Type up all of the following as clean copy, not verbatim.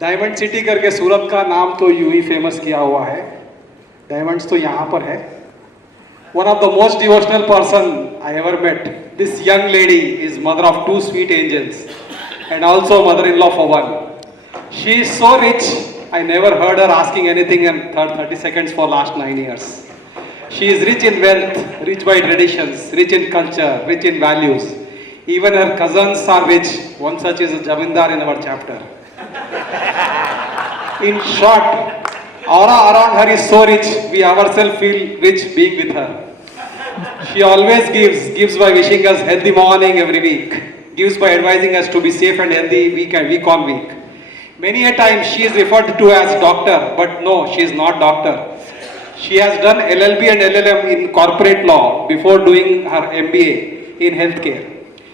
Diamond city करके सूरत का नाम तो यूं ही फेमस किया हुआ है. डायमंड्स तो यहाँ पर है. One of the most devotional person I ever met. This young lady is mother of 2 sweet angels and also mother-in-law for one. She is so rich, I never heard her asking anything in 30 seconds for last 9 years. She is rich in wealth, rich by traditions, rich in culture, rich in values. Even her cousins are rich. One such is a Jamindar in our chapter. In short, aura around her is so rich, we ourselves feel rich being with her. She always gives by wishing us healthy morning every week, gives by advising us to be safe and healthy week on week. Many a time she is referred to as doctor, but no, she is not doctor. She has done LLB and LLM in corporate law before doing her MBA in healthcare.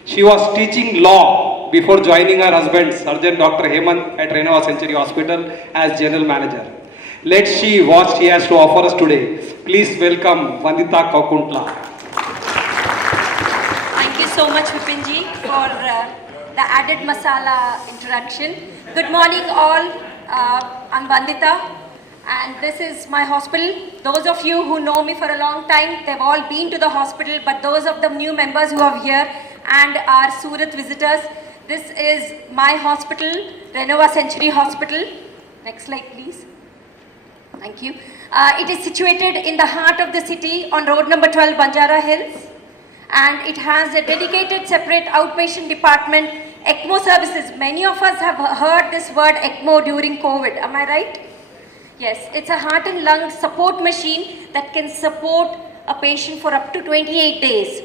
She was teaching law before joining her husband, Surgeon Dr. Hemant at Renova Century Hospital as General Manager. Let's see what she has to offer us today. Please welcome Vandita Kaukuntla. Thank you so much, Vipinji, for the added masala introduction. Good morning, all. I'm Vandita, and this is my hospital. Those of you who know me for a long time, they've all been to the hospital, but those of the new members who are here and are Surat visitors, this is my hospital, Renova Century Hospital. Next slide, please. Thank you. It is situated in the heart of the city on road number 12, Banjara Hills. And it has a dedicated separate outpatient department, ECMO services. Many of us have heard this word ECMO during COVID. Am I right? Yes, it's a heart and lung support machine that can support a patient for up to 28 days.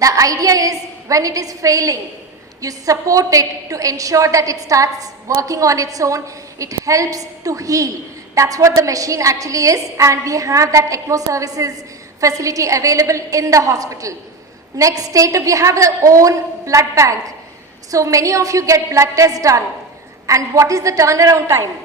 The idea is when it is failing, you support it to ensure that it starts working on its own. It helps to heal. That's what the machine actually is, and we have that ECMO services facility available in the hospital. Next state, we have our own blood bank. So many of you get blood tests done. And what is the turnaround time?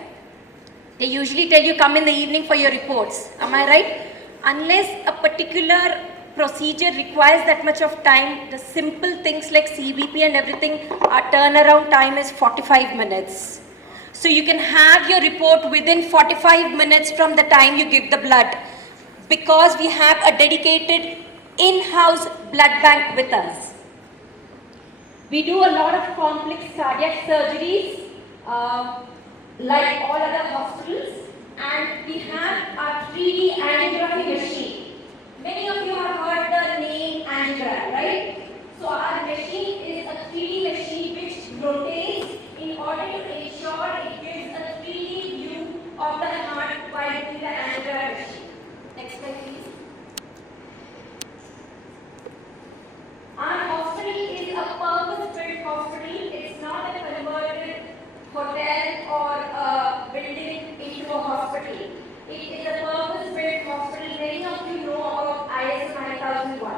They usually tell you come in the evening for your reports. Am I right? Unless a particular procedure requires that much of time, the simple things like CBP and everything, our turnaround time is 45 minutes. So you can have your report within 45 minutes from the time you give the blood, because we have a dedicated in-house blood bank with us. We do a lot of complex cardiac surgeries like all other hospitals, and we have our 3D angiography machine. Many of you have heard the name angiogram, right? So our machine is a 3D machine which rotates in order to ensure it gives a 3D view of the heart while doing the angiogram machine. Next slide, please. Our hospital is a purpose-built hospital. It's not a converted hotel or a building into a hospital. It is a purpose-built hospital. Many of you know about IS 9001.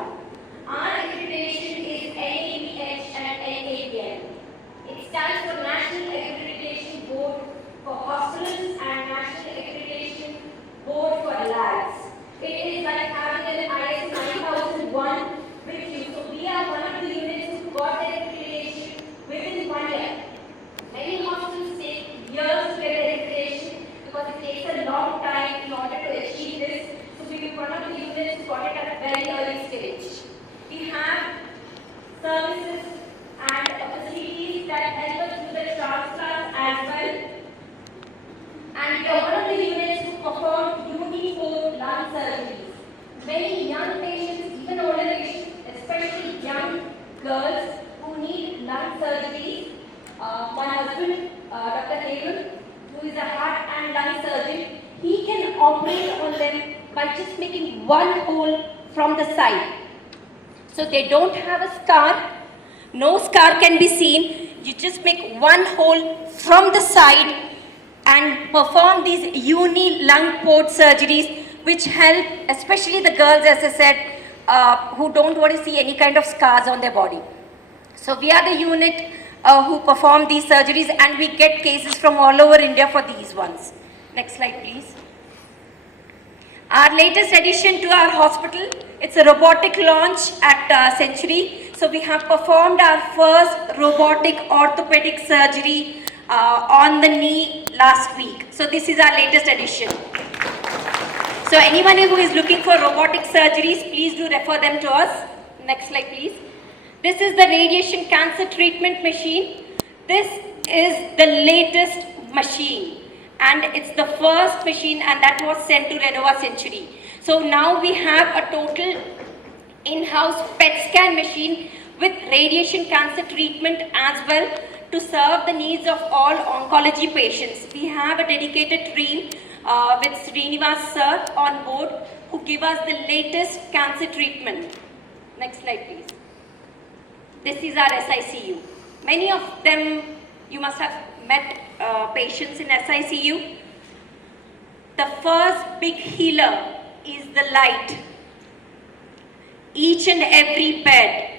Our accreditation is NABH and NABL. It stands for National Accreditation Board for Hospitals and National Accreditation Board for Labs. It is like having an IS 9001 with you. So we are one of the units who got their accreditation within 1 year. Many hospitals take years to get their accreditation because it takes a long time in order to achieve this. So we were one of the units who got it at a very early stage. We have services and facilities that help us do the transplants as well. And we are one of the units who perform uniform lung surgeries. Many young patients, even older patients, especially young girls who need lung surgeries. My husband, Dr. Hemant, who is a heart and lung surgeon, he can operate on them by just making one hole from the side. So they don't have a scar, no scar can be seen. You just make one hole from the side and perform these uni-lung port surgeries, which help especially the girls, as I said, who don't want to see any kind of scars on their body. So we are the unit who perform these surgeries, and we get cases from all over India for these ones. Next slide, please. Our latest addition to our hospital, it's a robotic launch at Century. So we have performed our first robotic orthopedic surgery on the knee last week. So this is our latest edition. So anyone who is looking for robotic surgeries, please do refer them to us. Next slide, please. This is the radiation cancer treatment machine. This is the latest machine, and it's the first machine, and that was sent to Renova Century. So now we have a total in-house PET scan machine with radiation cancer treatment as well to serve the needs of all oncology patients. We have a dedicated team with Srinivas sir on board who give us the latest cancer treatment. Next slide, please. This is our SICU. Many of them, you must have met patients in SICU. The first big healer is the light. Each and every bed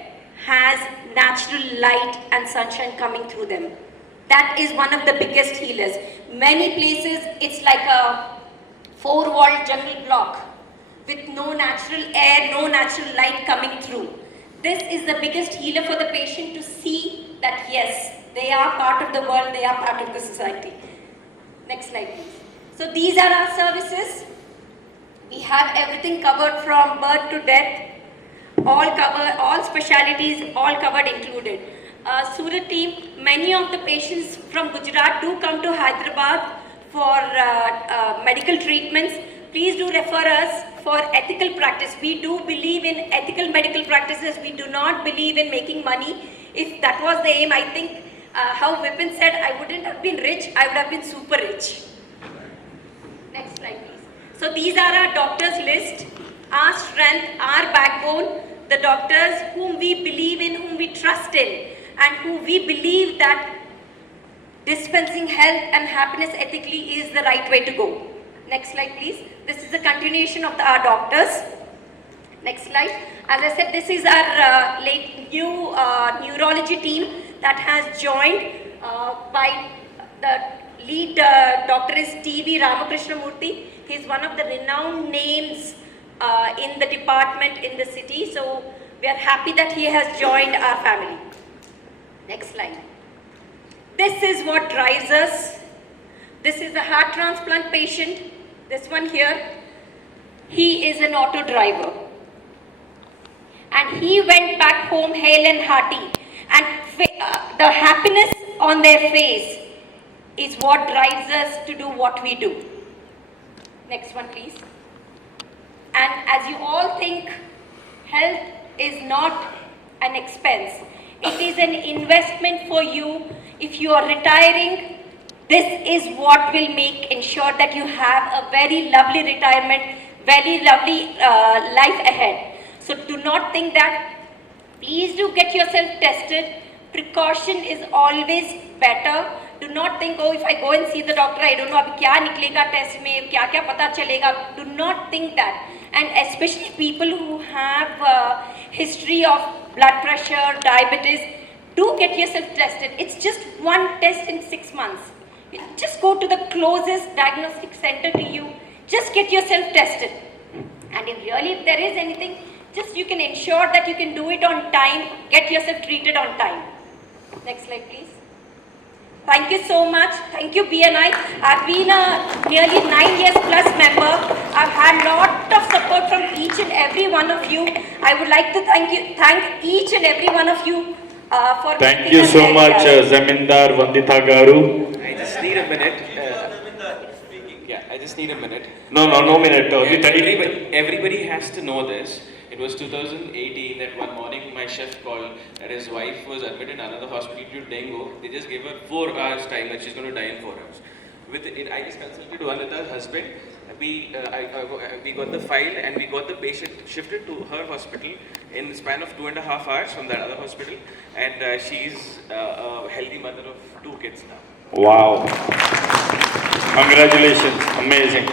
has natural light and sunshine coming through them. That is one of the biggest healers. Many places it's like a 4-wall jungle block with no natural air, no natural light coming through. This is the biggest healer for the patient to see that yes, they are part of the world, they are part of the society. Next slide, please. So these are our services. We have everything covered from birth to death. All covered, all specialities, all covered included. Surat team, many of the patients from Gujarat do come to Hyderabad for medical treatments. Please do refer us for ethical practice. We do believe in ethical medical practices. We do not believe in making money. If that was the aim, I think how Vipin said, I wouldn't have been rich, I would have been super rich. Next slide, please. So these are our doctors list, our strength, our backbone, the doctors whom we believe in, whom we trust in, and who we believe that dispensing health and happiness ethically is the right way to go. Next slide, please. This is a continuation of our doctors. Next slide. As I said, this is our new neurology team that has joined by the lead doctor is T.V. Ramakrishnamurthy. He is one of the renowned names in the department in the city. So we are happy that he has joined our family. Next slide. This is what drives us. This is a heart transplant patient. This one here. He is an auto driver. And he went back home hale and hearty. And the happiness on their face is what drives us to do what we do. Next one, please. And as you all think, health is not an expense. It is an investment for you. If you are retiring, this is what will ensure that you have a very lovely retirement, very lovely life ahead. So do not think that. Please do get yourself tested. Precaution is always better. Do not think, oh, if I go and see the doctor, I don't know abhi kya niklega test mein, kya pata chalega. Do not think that. And especially people who have history of blood pressure, diabetes, do get yourself tested. It's just one test in 6 months. Just go to the closest diagnostic center to you. Just get yourself tested. And if there is anything, just you can ensure that you can do it on time, get yourself treated on time. Next slide, please. Thank you so much. Thank you, BNI. I've been a nearly 9 years plus member. I've had a lot of support from each and every one of you. I would like to thank each and every one of you for. Thank you so much, Zamindar Vandita Garu. I just need a minute. I just need a minute. No minute. Everybody has to know this. It was 2018 that one morning my chef called that his wife was admitted in another hospital due to dengue. They just gave her 4 hours time that she's going to die in 4 hours. I just consulted Vandita's husband. We got the file and we got the patient shifted to her hospital in the span of 2.5 hours from that other hospital, and she's a healthy mother of 2 kids now. Wow. Congratulations. Amazing.